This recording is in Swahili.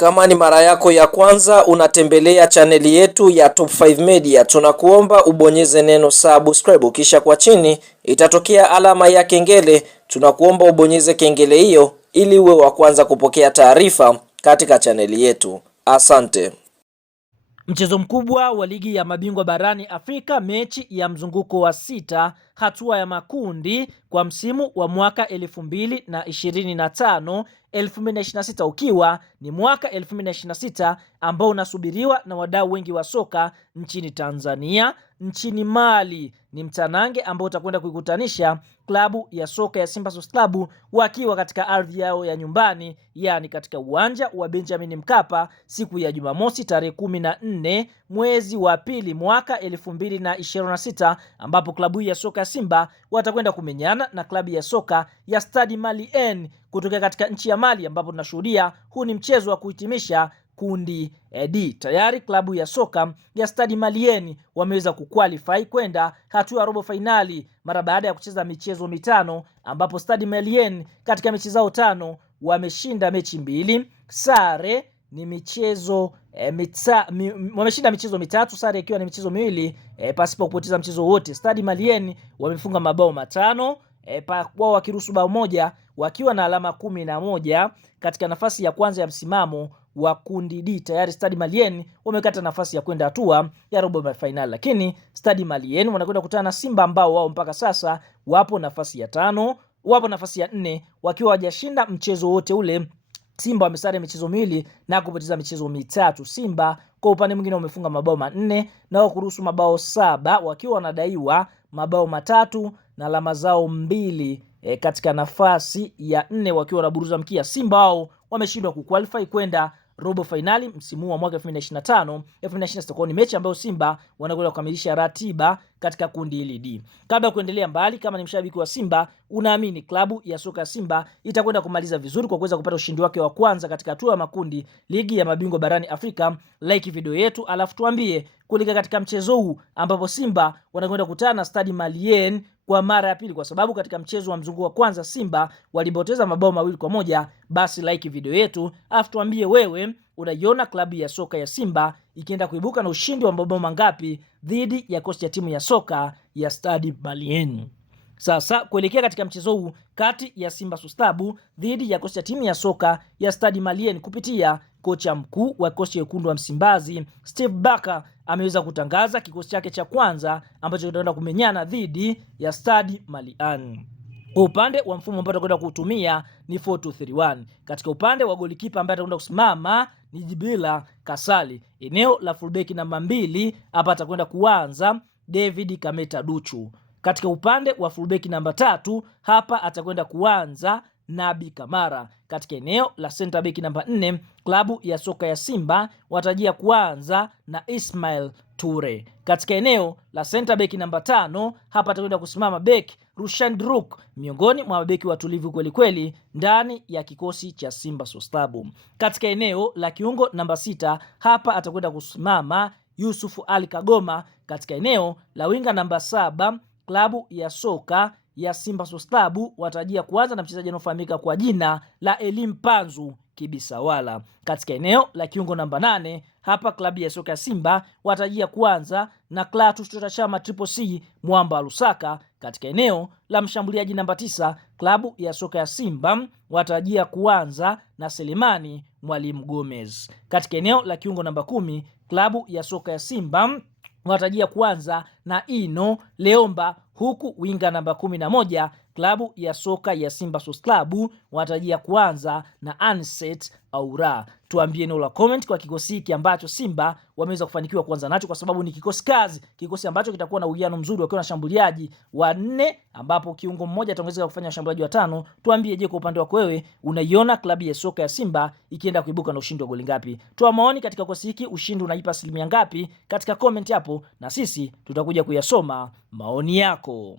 Kama ni mara yako ya kwanza unatembelea chaneli yetu ya Top 5 Media, tunakuomba ubonyeze neno subscribe, kisha kwa chini itatokea alama ya kengele. Tunakuomba ubonyeze kengele hiyo ili uwe wa kwanza kupokea taarifa katika chaneli yetu. Asante. Mchezo mkubwa wa ligi ya mabingwa barani Afrika, mechi ya mzunguko wa 6 hatua ya makundi kwa msimu wa mwaka 2025 2026, ukiwa ni mwaka 2026 ambao unasubiriwa na wadau wengi wa soka nchini Tanzania, nchini Mali. Ni mtanange ambao utakwenda kuikutanisha klabu ya soka ya Simba Sports Club wakiwa katika ardhi yao ya nyumbani, yani katika uwanja wa Benjamin Mkapa siku ya Jumamosi tarehe 14 mwezi wa pili mwaka 2026, ambapo klabu ya soka ya Simba watakwenda kumenyana na klabu ya soka ya Stade Malien kutoka katika nchi ya Mali, ambapo tunashuhudia huu ni mchezo wa kuhitimisha kundi D. Tayari klabu ya soka ya Stade Malien wameweza kuqualify kwenda hatua ya robo finali mara baada ya kucheza michezo mitano, ambapo Stade Malien katika mechi zao 5 wameshinda mechi 2, sare ni michezo wameshinda michezo 3, sare ikiwa ni michezo 2 pasipo kupoteza mchezo wote. Stade Malien wamefunga mabao 5 wao wakiruhusu bao moja, wakiwa na alama 11 katika nafasi ya kwanza ya msimamo wa kundi D. Tayari Stade Malien wamekata nafasi ya kwenda hatua ya robo finali, lakini Stade Malien wanakwenda kukutana na Simba ambao wao mpaka sasa wapo nafasi ya 5, wapo nafasi ya 4 wakiwa hawajashinda mchezo wote ule. Simba wamesare michezo 2 na kupoteza michezo 3. Simba kwa upande mwingine wamefunga mabao 4 na kuruhusu mabao 7 wakiwa wanadaiwa mabao 3 na alama zao 2 katika nafasi ya 4 wakiwa wanaburuza mkia. Simba wao wameshindwa kuqualify kwenda robo finali msimu wa mwaka 2025 2026, kwa ni mechi ambayo Simba wanakwenda kukamilisha ratiba katika kundi hili D. Kabla ya kuendelea mbali, kama ni mshabiki wa Simba unaamini klabu ya soka ya Simba itakwenda kumaliza vizuri kwa kuweza kupata ushindi wake wa kwanza katika hatua ya makundi ligi ya mabingwa barani Afrika, like video yetu alafu tuambie kulika katika mchezo huu ambapo Simba wanakwenda kukutana na Stade Malien kwa mara ya pili, kwa sababu katika mchezo wa mzunguko wa kwanza Simba walipoteza mabao 2-1. Basi like video yetu alafu tuambie wewe unaiona klabu ya soka ya Simba ikienda kuibuka na ushindi wa mabao mangapi dhidi ya kosti ya timu ya soka ya Stade Malien. Sasa kuelekea katika mchezo huu kati ya Simba Sports Club dhidi ya kosti ya timu ya soka ya Stade Malien, kupitia kocha mkuu wa kosti ya wekundu wa Msimbazi Steve Barker ameweza kutangaza kikosi chake cha kwanza ambacho kitaenda kumenyana dhidi ya Stade Malien. Kwa upande wa mfumo ambao atakwenda kutumia ni 4-2-3-1. Katika upande wa golikipa ambaye atakwenda kusimama ni Djibril Kasali. Eneo la fullback namba 2 hapa atakwenda kuanza David Kameta Duchu. Katika upande wa fullback namba 3 hapa atakwenda kuanza Nabi Kamara. Katika eneo la center back namba 4 klabu ya soka ya Simba watajia kuanza na Ismail Ture. Katika eneo la center back namba 5 hapa atakwenda kusimama bek Rushan Druk, miongoni mwa mabeki watulivu kweli kweli ndani ya kikosi cha Simba Sports Club. Katika eneo la kiungo namba 6 hapa atakwenda kusimama Yusufu Ali Kagoma. Katika eneo la winga namba 7 klabu ya soka ya Simba Sports Club watajia kuanza na mchezaji anaofahamika kwa jina la Elim Panzu Kibisawala. Katika eneo la kiungo namba 8 hapa klabu ya soka ya Simba watajia kuanza na Clatous Chota Chama Triple C Mwamba Lusaka. Katika eneo la mshambuliaji namba 9 klabu ya soka ya Simba watajia kuanza na Selemani Mwalimu Gomez. Katika eneo la kiungo namba 10 klabu ya soka ya Simba watajia kuanza na Ino Leomba, huku winga namba 11 klabu ya soka ya Simba Sports Club watajia kuanza na Anset Aura. Tuambie neno la comment kwa kikosi hiki ambacho Simba wameweza kufanikiwa kuanza nacho, kwa sababu ni kikosi kazi, kikosi ambacho kitakuwa na uwiano mzuri wakiwa na shambuliaji 4 ambapo kiungo mmoja ataongezeka kufanya washambuliaji 5. Tuambie, je, kwa upande wako wewe unaiona klabu ya soka ya Simba ikienda kuibuka na ushindi wa goli ngapi? Toa maoni katika kikosi hiki, ushindi unaipa asilimia ngapi katika comment hapo, na sisi tutakuja kuyasoma maoni yako.